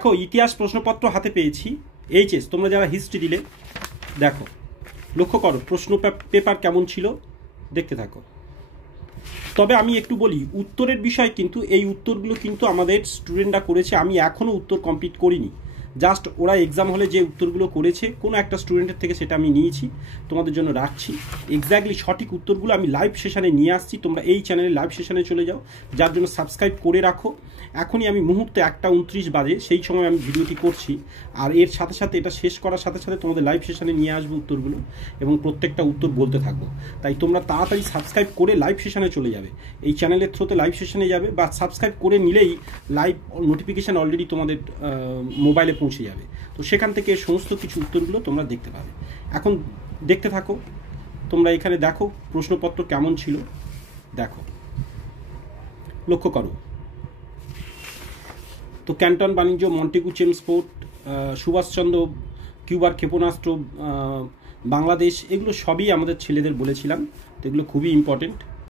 দেখো ইতিহাস প্রশ্নপত্র হাতে পেয়েছি, এইচএস তোমরা যারা হিস্ট্রি দিলে দেখো, লক্ষ্য করো প্রশ্ন পেপার কেমন ছিল, দেখতে থাকো। তবে আমি একটু বলি, উত্তরের বিষয় কিন্তু এই উত্তরগুলো কিন্তু আমাদের স্টুডেন্টরা করেছে, আমি এখনও উত্তর কমপ্লিট করিনি, জাস্ট ওরা এক্সাম হলে যে উত্তরগুলো করেছে কোনো একটা স্টুডেন্টের থেকে সেটা আমি নিয়েছি, তোমাদের জন্য রাখছি। এক্স্যাক্টলি সঠিক উত্তরগুলো আমি লাইভ সেশনে নিয়ে আসছি, তোমরা এই চ্যানেলে লাইভ সেশনে চলে যাও, যার জন্য সাবস্ক্রাইব করে রাখো। এখনই আমি মুহূর্তে 1:29 বাজে, সেই সময় আমি ভিডিওটি করছি, আর এর সাথে সাথে এটা শেষ করার সাথে সাথে তোমাদের লাইভ সেশনে নিয়ে আসবো উত্তরগুলো, এবং প্রত্যেকটা উত্তর বলতে থাকবো। তাই তোমরা তাড়াতাড়ি সাবস্ক্রাইব করে লাইভ সেশনে চলে যাবে, এই চ্যানেলের থ্রুতে লাইভ সেশনে যাবে, বা সাবস্ক্রাইব করে নিলেই লাইভ নোটিফিকেশান অলরেডি তোমাদের মোবাইলে পৌঁছে যাবে। তো সেখান থেকে সমস্ত কিছু উত্তরগুলো তোমরা দেখতে পাবে। এখন দেখতে থাকো, তোমরা এখানে দেখো প্রশ্নপত্র কেমন ছিল, দেখো লক্ষ্য করো। তো ক্যান্টন বাণিজ্য, মন্টেগু চেমস্ফোর্ড, সুভাষচন্দ্র, কিউবার ক্ষেপণাস্ত্র, বাংলাদেশ, এগুলো সবই আমাদের ছেলেদের বলেছিলাম, তো এগুলো খুবই ইম্পর্টেন্ট।